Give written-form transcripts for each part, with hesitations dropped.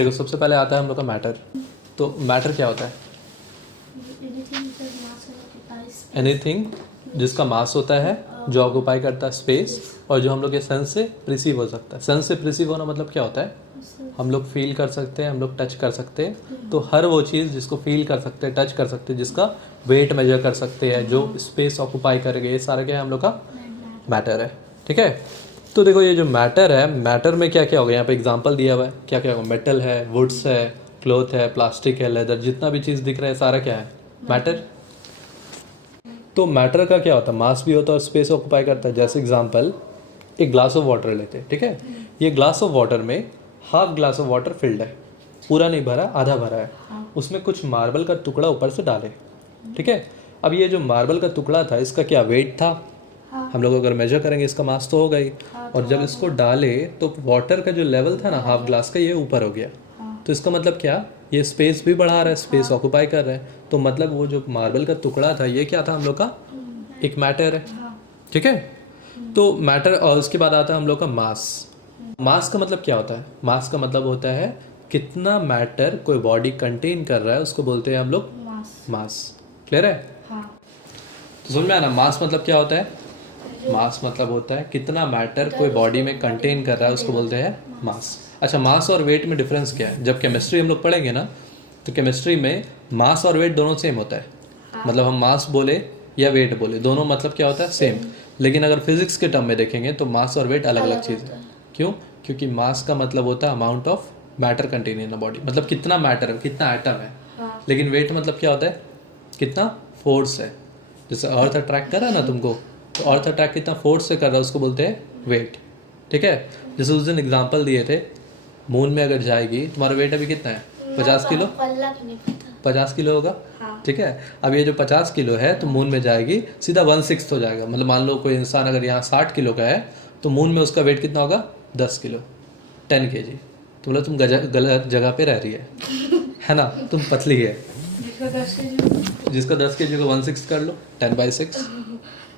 देखो सबसे पहले आता है हम लोग का मैटर। तो मैटर क्या होता है? एनीथिंग जिसका मास होता है, जो ऑक्यूपाई करता है स्पेस, और जो हम लोग के सेंस से प्रिसीव हो सकता है। सेंस से प्रिसीव होना मतलब क्या होता है? हम लोग फील कर सकते हैं, हम लोग टच कर सकते हैं। तो हर वो चीज़ जिसको फील कर सकते हैं, टच कर सकते हैं, जिसका वेट मेजर कर सकते हैं, जो स्पेस ऑक्यूपाई करेंगे, ये सारा क्या है हम लोग का मैटर है। ठीक है। तो देखो ये जो मैटर है, मैटर में क्या क्या होगा, यहाँ पे एग्जांपल दिया हुआ है। क्या क्या होगा? मेटल है, वुड्स है, क्लॉथ है, प्लास्टिक है, लेदर, जितना भी चीज़ दिख रहा है सारा क्या है? मैटर। तो मैटर का क्या होता है? मास भी होता है और स्पेस ऑक्यूपाई करता है। जैसे एग्जांपल, एक ग्लास ऑफ वाटर लेते हैं। ठीक है। ये ग्लास ऑफ वाटर में half glass of water field है, पूरा नहीं भरा, आधा भरा है। उसमें कुछ मार्बल का टुकड़ा ऊपर से डाले। ठीक है। अब ये जो मार्बल का टुकड़ा था, इसका क्या वेट था? हम लोग अगर मेजर करेंगे इसका मास तो होगा ही। और जब इसको डाले तो वाटर का जो लेवल था ना हाफ ग्लास का, ये ऊपर हो गया। तो इसका मतलब क्या? ये स्पेस भी बढ़ा रहा है, स्पेस ऑक्यूपाई कर रहा है। तो मतलब वो जो मार्बल का टुकड़ा था, ये क्या था हम लोग का? एक मैटर है। ठीक है। तो मैटर, और उसके बाद आता है हम लोग का मास। मास का मतलब क्या होता है? मास का मतलब होता है कितना मैटर कोई बॉडी कंटेन कर रहा है, उसको बोलते हैं हम लोग मास। क्लियर है? तो समझ में आया ना? मास मतलब क्या होता है? मास मतलब होता है कितना मैटर कोई बॉडी में कंटेन कर रहा है, उसको बोलते हैं मास। अच्छा, मास और वेट में डिफरेंस क्या है? जब केमिस्ट्री हम लोग पढ़ेंगे ना, तो केमिस्ट्री में मास और वेट दोनों सेम होता है। मतलब हम मास बोले या वेट बोले, दोनों मतलब क्या होता है? सेम। लेकिन अगर फिजिक्स के टर्म में देखेंगे तो मास और वेट अलग अलग चीज़ है। क्यों? क्योंकि मास का मतलब होता है amount of matter contain in a body, मतलब कितना मैटर है, कितना एटम है। लेकिन वेट मतलब क्या होता है? कितना फोर्स है। जैसे अर्थ अट्रैक्ट कर रहा है ना तुमको, तो अर्थ अट्रैक्ट कितना फोर्स से कर रहा है, उसको बोलते हैं वेट। ठीक है। जैसे उस दिन एग्जांपल दिए थे, मून में अगर जाएगी, तुम्हारा वेट अभी कितना है? 50 किलो। 50 किलो होगा। ठीक है। अब ये जो 50 किलो है, तो मून में जाएगी सीधा 1/6 हो जाएगा। मतलब मान लो कोई इंसान अगर यहाँ 60 किलो का है, तो मून में उसका वेट कितना होगा? 10 किलो, 10 kg। तो बोला तुम गलत जगह पे रह रही है ना? तुम पतली है। जिसका 10 kg को 1/6 कर लो, 10/6।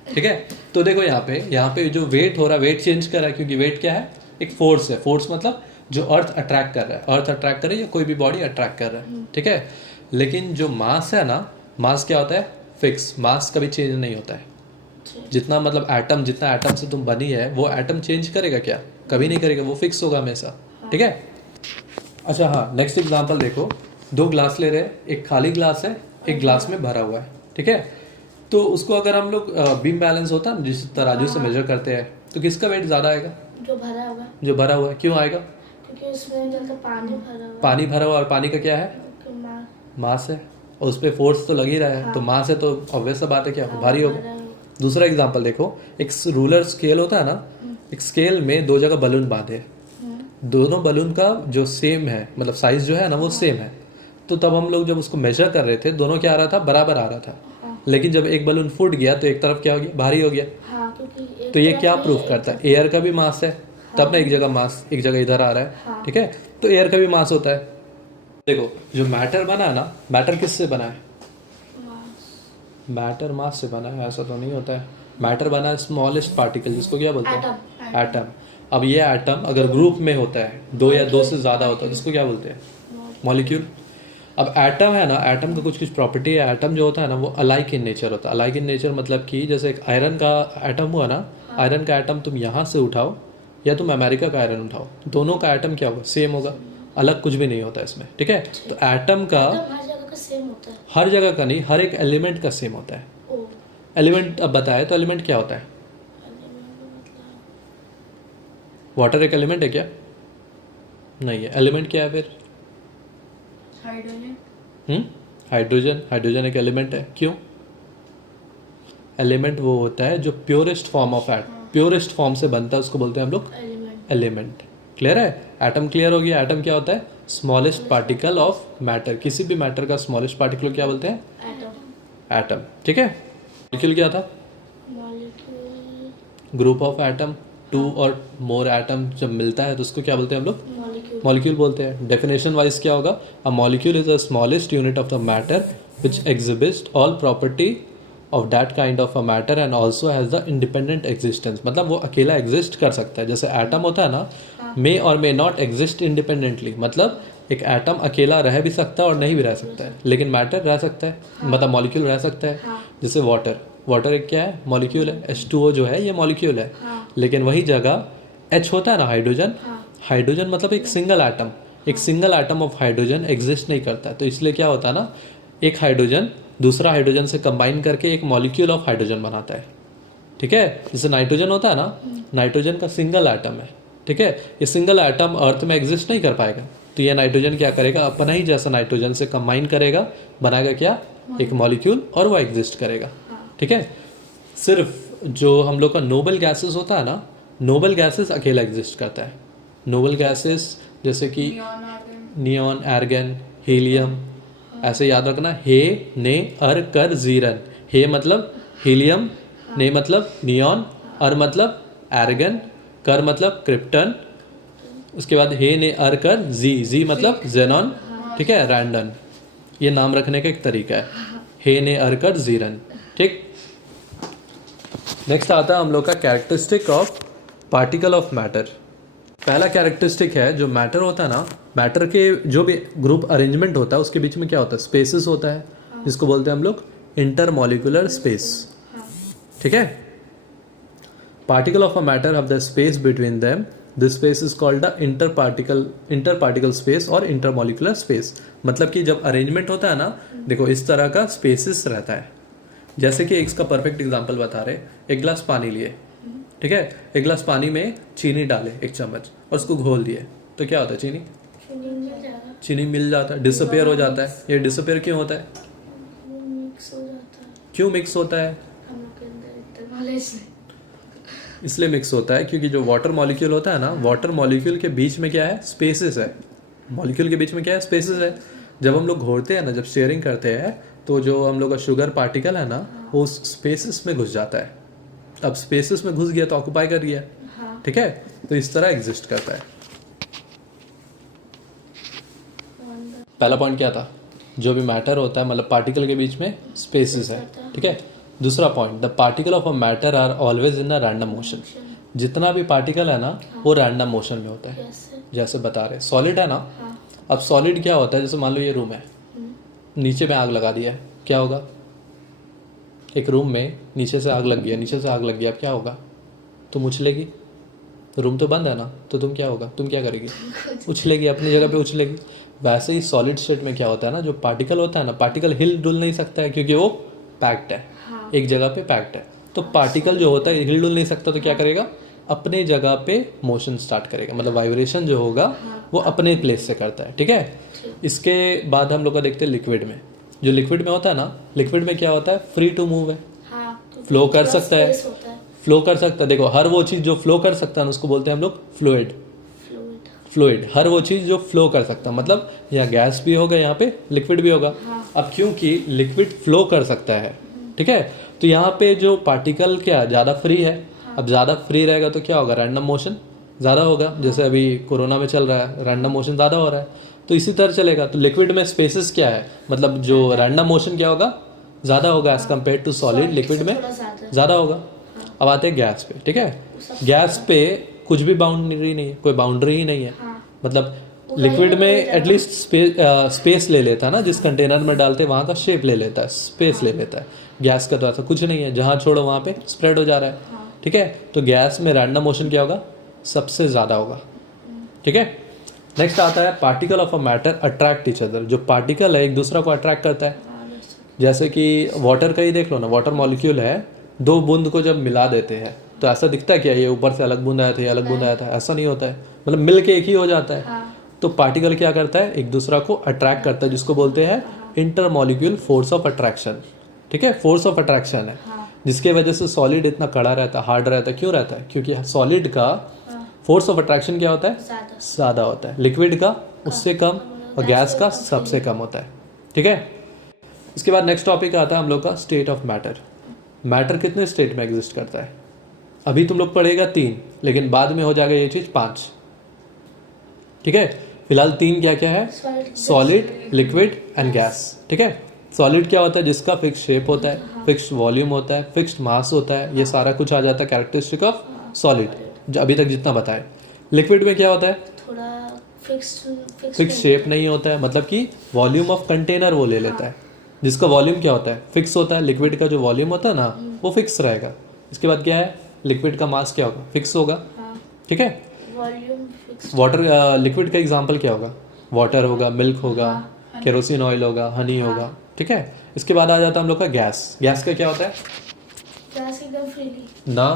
ठीक है। तो देखो यहाँ पे जो वेट हो रहा है, वेट चेंज कर रहा है, क्योंकि वेट क्या है? एक फोर्स है। फोर्स मतलब जो अर्थ अट्रैक्ट कर रहा है, अर्थ अट्रैक्ट कर रही है या कोई भी बॉडी अट्रैक्ट कर रहा है। ठीक है। लेकिन जो मास है ना, मास क्या होता है? फिक्स। मास कभी चेंज नहीं होता है। जितना मतलब एटम, जितना एटम से तुम बनी है, वो एटम चेंज करेगा क्या? कभी नहीं करेगा, वो फिक्स होगा हमेशा। ठीक है। अच्छा हाँ, नेक्स्ट एग्जांपल देखो। 2 ग्लास ले रहे हैं, एक खाली ग्लास है, एक ग्लास में भरा हुआ है। ठीक है। तो उसको अगर हम लोग बीम बैलेंस होता है, जिस तराजू से मेजर करते हैं, तो किसका वेट ज़्यादा आएगा? जो भरा होगा। जो भरा हुआ है। क्यों आएगा? क्योंकि उसमें जैसे पानी भरा हुआ, और पानी का क्या है? मास है। और उस पर फोर्स तो लग ही रहा है। तो मास है तो ऑब्वियस सा बात है, क्या भारी होगा। दूसरा एग्जांपल देखो, एक रूलर स्केल होता है ना, एक स्केल में 2 जगह बलून बांधे, दोनों बलून का जो सेम है, मतलब साइज जो है ना वो सेम है। तो तब हम लोग जब उसको मेजर कर रहे थे, दोनों क्या आ रहा था? बराबर आ रहा था। लेकिन जब एक बलून फूट गया तो एक तरफ क्या हो गया? भारी हो गया। तो ये क्या प्रूफ करता है? एयर का भी मास है, तब ना एक जगह मास, एक जगह इधर आ रहा है। ठीक है। तो एयर का भी मास होता है। देखो जो मैटर बना है ना, मैटर किससे बना है? मैटर मास से बना है, ऐसा तो नहीं होता है। मैटर बना है स्मॉलेस्ट पार्टिकल, जिसको क्या बोलते हैं? एटम। अब ये एटम अगर ग्रुप में होता है, 2 या 2 से ज़्यादा होता है, जिसको क्या बोलते हैं? मॉलिक्यूल। अब एटम है ना, एटम का कुछ कुछ प्रॉपर्टी है। एटम जो होता है ना, वो अलाइक इन नेचर होता है। अलाइक इन नेचर मतलब कि जैसे एक आयरन का एटम हुआ ना, आयरन का एटम तुम यहाँ से उठाओ या तुम अमेरिका का आयरन उठाओ, दोनों का एटम क्या होगा? सेम होगा। अलग कुछ भी नहीं होता इसमें। ठीक है। तो एटम का हर जगह का नहीं, हर एक एलिमेंट का सेम होता है। एलिमेंट अब बताए तो एलिमेंट क्या होता है? वाटर एक एलिमेंट है क्या? नहीं है। एलिमेंट क्या है फिर? हाइड्रोजन। हाइड्रोजन एक एलिमेंट है। क्यों? एलिमेंट वो होता है जो purest form of purest form से बनता है, उसको बोलते हैं हम लोग एलिमेंट। क्लियर है? एटम क्लियर हो गया। एटम क्या होता है? Smallest particle of matter. किसी भी मैटर का स्मॉलेस्ट पार्टिकल क्या बोलते हैं? एटम। ठीक है। मॉलिक्यूल क्या था? Group of atom. 2 और मोर एटम जब मिलता है तो उसको क्या बोलते हैं हम लोग? मॉलिक्यूल बोलते हैं। डेफिनेशन वाइज क्या होगा? A molecule is the smallest unit of the matter which exhibits all property of that kind of a matter and also has the independent existence, मतलब वो अकेला एग्जिस्ट कर सकता है। जैसे एटम होता है ना, मे और मे नॉट एग्जिस्ट इंडिपेंडेंटली, मतलब एक एटम अकेला रह भी सकता है और नहीं भी रह सकता है, लेकिन मैटर रह सकता है, मतलब मॉलिक्यूल रह सकता है। जैसे वाटर एक क्या है, मॉलिक्यूल है। H2O जो है ये मॉलिक्यूल है, लेकिन वही जगह H होता है ना, हाइड्रोजन मतलब एक single atom of hydrogen exist नहीं करता है। तो इसलिए क्या होता है ना, एक हाइड्रोजन दूसरा हाइड्रोजन से कंबाइन करके एक मॉलिक्यूल ऑफ हाइड्रोजन बनाता है। ठीक है, जैसे नाइट्रोजन होता है ना, नाइट्रोजन का सिंगल एटम है। ठीक है, ये सिंगल एटम अर्थ में एग्जिस्ट नहीं कर पाएगा, तो ये नाइट्रोजन क्या करेगा, अपना ही जैसा नाइट्रोजन से कंबाइन करेगा, बनाएगा क्या, एक मॉलिक्यूल, और वो एग्जिस्ट करेगा। ठीक है, सिर्फ जो हम लोग का नोबल गैसेस होता है ना, नोबल गैसेस अकेला एग्जिस्ट करता है। नोबल गैसेस जैसे कि नियॉन, आर्गन, हीलियम, ऐसे याद रखना, हे ने अर कर जीरन। हे मतलब हीलियम, ने मतलब नियॉन, अर मतलब आर्गन, कर मतलब क्रिप्टन, उसके बाद हे ने अर कर जी मतलब जेनॉन। ठीक है, रैंडन, ये नाम रखने का एक तरीका है, हे ने अर कर जीरन। ठीक, नेक्स्ट आता है हम लोग का characteristic of particle of matter. पहला कैरेक्टरिस्टिक है, जो मैटर होता है ना, मैटर के जो भी ग्रुप अरेंजमेंट होता है उसके बीच में क्या होता है, स्पेसेस होता है, जिसको बोलते हैं हम लोग इंटरमॉलिक्यूलर स्पेस। ठीक है, particle of a matter have the space between them, this space is called the inter space और इंटरमॉलिक्यूलर स्पेस। मतलब कि जब अरेंजमेंट होता है ना, देखो इस तरह का स्पेसिस रहता है। जैसे कि इसका परफेक्ट एग्जांपल बता रहे, एक गिलास पानी लिए, ठीक है, एक गिलास पानी में चीनी डाले 1 चम्मच और उसको घोल दिए, तो क्या होता है, चीनी मिल जाता है, डिसअपियर हो जाता है। ये डिसअपियर क्यों होता है, मिक्स हो जाता है। क्यों मिक्स होता है, हम लोग के अंदर इतना नॉलेज नहीं। इसलिए मिक्स होता है क्योंकि जो वाटर मॉलिक्यूल होता है ना, वाटर मॉलिक्यूल के बीच में क्या है, स्पेसेस है। मॉलिक्यूल के बीच में क्या है, स्पेसेस है। जब हम लोग घोलते हैं ना, जब शेयरिंग करते हैं, तो जो हम लोग का शुगर पार्टिकल है ना, वो उस स्पेसेस में घुस जाता है। अब स्पेसेस में घुस गया तो ऑक्यूपाई कर गया। ठीक है, तो इस तरह एग्जिस्ट करता है। पहला पॉइंट क्या था, जो भी मैटर होता है, मतलब पार्टिकल के बीच में स्पेसेस है। ठीक है, दूसरा point, the particle of a matter are always in a random motion. जितना भी पार्टिकल है ना, वो रैंडम मोशन में होता है। जैसे बता रहे, सॉलिड है ना, अब सॉलिड क्या होता है, जैसे मान लो ये रूम है, नीचे में आग लगा दिया है, क्या होगा, एक रूम में नीचे से आग लग गया, अब क्या होगा, तुम उछलेगी, रूम तो बंद है ना, तो तुम क्या होगा, तुम क्या करेगी, उछलेगी, अपनी जगह पे उछलेगी। वैसे ही सॉलिड स्टेट में क्या होता है ना, जो पार्टिकल होता है ना, पार्टिकल हिल डुल नहीं सकता है क्योंकि वो पैक्ड है, एक जगह पे पैक्ड है। तो पार्टिकल जो होता है हिल डुल नहीं सकता, तो क्या करेगा, अपने जगह पे मोशन स्टार्ट करेगा, मतलब वाइब्रेशन जो होगा वो अपने प्लेस से करता है। ठीक है, इसके बाद हम लोग का देखते हैं लिक्विड में। जो लिक्विड में होता है ना, लिक्विड में क्या होता है, फ्री टू मूव है, फ्लो कर सकता है, फ्लो कर सकता है। देखो हर वो चीज़ जो फ्लो कर सकता है उसको बोलते हैं हम लोग फ्लूइड। हर वो चीज़ जो फ्लो कर सकता है, मतलब यहाँ गैस भी होगा, यहाँ पे लिक्विड भी होगा। अब क्योंकि लिक्विड फ्लो कर सकता है, ठीक है, तो यहाँ पे जो पार्टिकल क्या ज़्यादा फ्री है। अब ज़्यादा फ्री रहेगा तो क्या होगा, रैंडम मोशन ज़्यादा होगा। जैसे अभी कोरोना में चल रहा है, रैंडम मोशन ज़्यादा हो रहा है, तो इसी तरह चलेगा। तो लिक्विड में स्पेसेस क्या है, मतलब जो रैंडम मोशन क्या होगा, ज़्यादा होगा as compare to solid. Liquid में ज़्यादा होगा। अब आते हैं गैस पे। ठीक है, गैस पे कुछ भी बाउंड्री नहीं है, कोई बाउंड्री ही नहीं है। मतलब लिक्विड में एटलीस्ट स्पेस ले लेता है ना, जिस कंटेनर में डालते हैं वहाँ का शेप ले लेता है, स्पेस ले लेता है। गैस का तो ऐसा कुछ नहीं है, जहाँ छोड़ो वहाँ पे स्प्रेड हो जा रहा है। ठीक है, तो गैस में रैंडम मोशन क्या होगा, सबसे ज़्यादा होगा। ठीक है, नेक्स्ट आता है particle of a matter attract each other. जो पार्टिकल है एक दूसरा को अट्रैक्ट करता है। जैसे कि वाटर का ही देख लो ना, वाटर मॉलिक्यूल है, 2 बूंद को जब मिला देते हैं तो ऐसा दिखता है क्या, ये ऊपर से अलग बूंद आया था, ये अलग बूंद आया था, ऐसा नहीं होता है, मतलब मिल के एक ही हो जाता है। तो पार्टिकल क्या करता है, एक दूसरा को अट्रैक्ट करता है, जिसको बोलते हैं inter molecule force of attraction. ठीक है, फोर्स ऑफ अट्रैक्शन है, जिसके वजह से सॉलिड इतना कड़ा रहता है, हार्ड रहता है। क्यों रहता है, क्योंकि सॉलिड का फोर्स ऑफ अट्रैक्शन क्या होता है, ज़्यादा होता है। लिक्विड का उससे कम, और गैस का सबसे कम होता है। ठीक है, इसके बाद नेक्स्ट टॉपिक आता है हम लोग का स्टेट ऑफ मैटर। मैटर कितने स्टेट में एग्जिस्ट करता है, अभी तुम लोग पढ़ेगा 3, लेकिन बाद में हो जाएगा ये चीज़ 5। ठीक है, फिलहाल 3 क्या क्या है, सॉलिड, लिक्विड एंड गैस। ठीक है, सॉलिड क्या होता है? जिसका फिक्स शेप होता है, फिक्स्ड वॉल्यूम होता है, फिक्स्ड मास होता है, ये सारा कुछ आ जाता है कैरेक्टरिस्टिक ऑफ सॉलिड, अभी तक जितना बताया। लिक्विड में क्या होता है? थोड़ा फिक्स शेप नहीं होता है, मतलब कि वॉल्यूम ऑफ कंटेनर वो ले लेता है, जिसका वॉल्यूम क्या होता है? फिक्स होता है। लिक्विड का जो वॉल्यूम होता है ना वो फिक्स रहेगा। इसके बाद क्या है? लिक्विड का मास क्या होगा? फिक्स होगा। ठीक है। Volume fix. वाटर, लिक्विड का एग्जांपल क्या होगा? वाटर होगा, मिल्क होगा, केरोसिन ऑयल होगा, हनी होगा। ठीक है। इसके बाद आ जाता है हम लोग का गैस। गैस का क्या होता है? गैस एकदम फ्रीली ना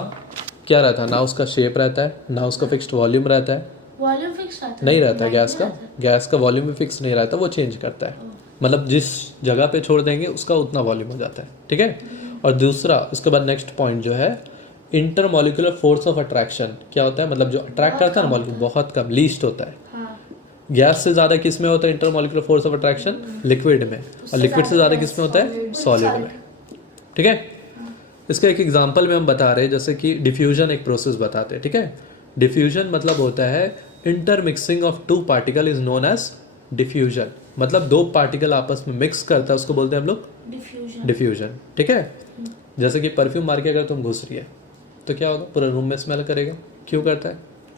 क्या रहता है? ना उसका शेप रहता है, ना उसका फिक्स्ड वॉल्यूम रहता है। वॉल्यूम फिक्स रहता है? नहीं रहता है गैस का। गैस का वॉल्यूम भी फिक्स नहीं रहता, वो चेंज करता है। मतलब जिस जगह पे छोड़ देंगे उसका उतना वॉल्यूम हो जाता है। ठीक है। और दूसरा, उसके बाद नेक्स्ट पॉइंट जो है इंटरमॉलिक्यूलर फोर्स ऑफ अट्रैक्शन क्या होता है? मतलब जो अट्रैक्ट करता है ना मॉलिक्यूल, बहुत कम, लीस्ट होता है। गैस से ज्यादा किस में होता है intermolecular force of attraction? Liquid में। और लिक्विड से ज्यादा किस में होता है? सॉलिड में। ठीक है। इसका एक एग्जांपल में हम बता रहे हैं, जैसे कि डिफ्यूजन एक प्रोसेस बताते हैं। ठीक है। डिफ्यूजन मतलब होता है intermixing of two particle is known as diffusion. मतलब दो पार्टिकल आपस में मिक्स करता है, उसको बोलते हैं हम लोग डिफ्यूजन। ठीक है। जैसे कि परफ्यूम मार के अगर तुम घुस रही है तो क्या होगा? पूरा रूम में स्मेल करेगा। क्यों करता है?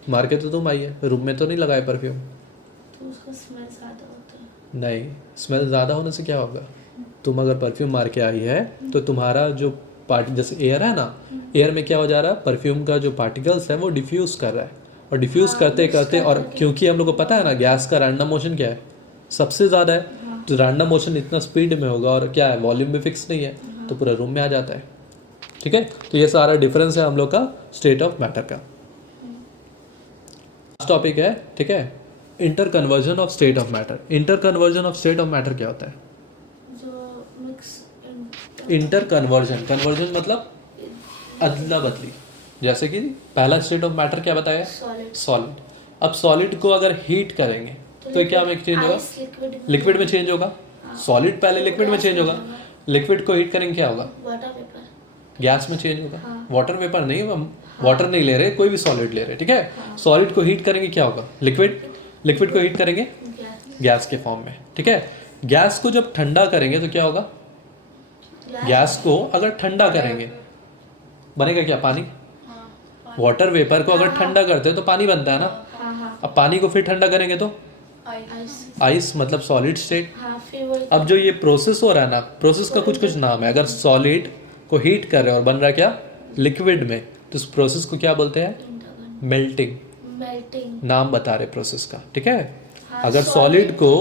मार के तो तुम आई है, रूम में तो नहीं लगाए परफ्यूम, तो उसका स्मेल ज्यादा होता है। नहीं। स्मेल ज़्यादा होने से क्या होगा? तुम अगर परफ्यूम मार के आई है तो तुम्हारा जो पार्ट, जैसे एयर है ना, एयर में क्या हो जा रहा है? परफ्यूम का जो पार्टिकल्स है वो डिफ्यूज कर रहा है, और डिफ्यूज करते करते, और क्योंकि हम लोग को पता है ना गैस का रैंडम मोशन क्या है? सबसे ज़्यादा है। तो रैंडम मोशन इतना स्पीड में होगा, और क्या है? वॉल्यूम भी फिक्स नहीं है, तो पूरा रूम में आ जाता है। ठीक है। तो ये सारा डिफरेंस है हम लोग का स्टेट ऑफ मैटर का। लास्ट टॉपिक है, ठीक है, inter conversion of state of matter. Inter conversion of state of matter क्या होता है? जो मिक्स इंटर कन्वर्जन, कन्वर्जन मतलब अदला बदली। जैसे कि पहला स्टेट ऑफ मैटर क्या बताया? सॉलिड। सॉलिड। अब सॉलिड को अगर हीट करेंगे तो क्या में चेंज होगा? लिक्विड में चेंज होगा। सॉलिड पहले लिक्विड में चेंज होगा, लिक्विड को हीट करेंगे क्या होगा? Water vapour. गैस में चेंज होगा। वाटर वेपर नहीं, हम वाटर नहीं ले रहे, कोई भी सॉलिड ले रहे। ठीक है। सॉलिड को हीट करेंगे क्या होगा? लिक्विड। लिक्विड को हीट करेंगे गैस के फॉर्म में। ठीक है। गैस को जब ठंडा करेंगे तो क्या होगा? गैस को अगर ठंडा करेंगे बनेगा क्या? पानी। वाटर वेपर को अगर ठंडा करते हैं तो पानी बनता है ना। अब पानी को फिर ठंडा करेंगे तो आइस, मतलब सॉलिड स्टेट। अब जो ये प्रोसेस हो रहा है ना, प्रोसेस का कुछ कुछ नाम है। अगर सॉलिड को हीट कर रहे हैं और बन रहा है क्या? लिक्विड में, तो उस प्रोसेस को क्या बोलते हैं? मेल्टिंग। नाम बता रहे प्रोसेस का। ठीक है। अगर सॉलिड को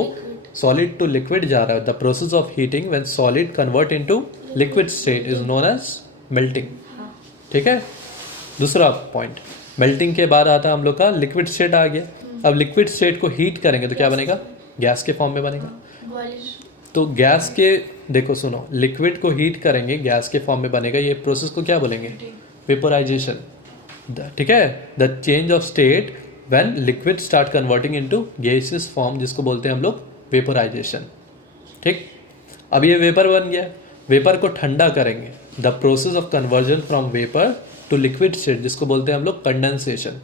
सॉलिड टू लिक्विड जा रहा है, the process of heating when solid convert into liquid state is known as melting. ठीक है। दूसरा पॉइंट, मेल्टिंग के बाद आता है हम लोग का लिक्विड स्टेट आ गया। अब लिक्विड स्टेट को हीट करेंगे तो क्या बनेगा? गैस के फॉर्म में बनेगा। तो गैस के, देखो सुनो, लिक्विड को हीट करेंगे गैस के फॉर्म में बनेगा। ये प्रोसेस को क्या बोलेंगे? वेपोराइजेशन। ठीक है। The change of state when liquid start converting into gaseous form, जिसको बोलते हैं हम लोग वेपोराइजेशन। ठीक। अब ये वेपर बन गया, वेपर को ठंडा करेंगे, the process of conversion from vapour to liquid state, जिसको बोलते हैं हम लोग कंडेंसेशन।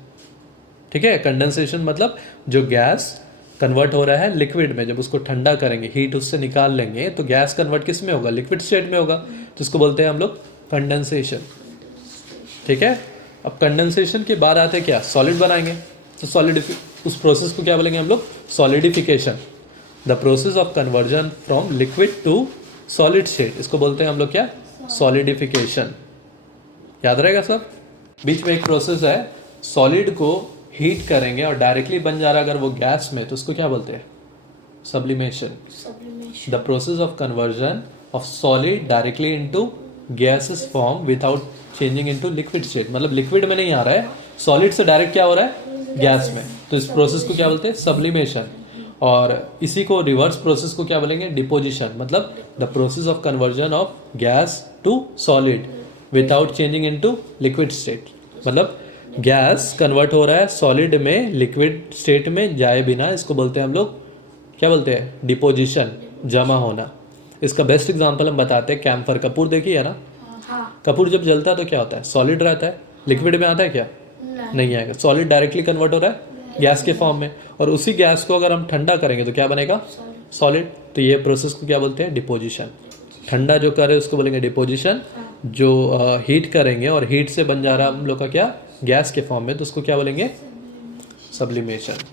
ठीक है। कंडेंसेशन मतलब जो गैस कन्वर्ट हो रहा है लिक्विड में, जब उसको ठंडा करेंगे, हीट उससे निकाल लेंगे, तो गैस कन्वर्ट किस में होगा? लिक्विड स्टेट में होगा, तो इसको बोलते हैं हम लोग कंडेंसेशन। ठीक है। अब कंडेंसेशन के बाद आते हैं क्या? सॉलिड बनाएंगे, तो सॉलिड, उस प्रोसेस को क्या बोलेंगे हम लोग? Solidification. The process of conversion from liquid to solid state, इसको बोलते हैं हम लोग क्या? सॉलिडिफिकेशन। याद रहेगा सब। बीच में एक प्रोसेस है, सॉलिड को हीट करेंगे और डायरेक्टली बन जा रहा है अगर वो गैस में, तो उसको क्या बोलते हैं? Sublimation. The process of conversion of solid directly into gases form without changing into liquid state. मतलब लिक्विड में नहीं आ रहा है, सॉलिड से डायरेक्ट क्या हो रहा है? गैस में। तो इस प्रोसेस को क्या बोलते हैं? सब्लिमेशन। और इसी को रिवर्स प्रोसेस को क्या बोलेंगे? डिपोजिशन। मतलब the process of conversion of gas to solid without changing into liquid state. मतलब गैस कन्वर्ट हो रहा है सॉलिड में लिक्विड स्टेट में जाए बिना, इसको बोलते हैं हम लोग क्या बोलते हैं? डिपोजिशन, जमा होना। इसका बेस्ट एग्जांपल हम बताते हैं, कैम्फर। कपूर देखिए ना, कपूर जब जलता है तो क्या होता है? सॉलिड रहता है। लिक्विड में आता है क्या? नहीं आएगा। सॉलिड डायरेक्टली कन्वर्ट हो रहा है गैस के फॉर्म में, और उसी गैस को अगर हम ठंडा करेंगे तो क्या बनेगा? सॉलिड। तो ये प्रोसेस को क्या बोलते हैं? डिपोजिशन। ठंडा जो करे उसको बोलेंगे डिपोजिशन, जो हीट करेंगे और हीट से बन जा रहा हम लोग का क्या? गैस के फॉर्म में, तो उसको क्या बोलेंगे? सब्लिमेशन।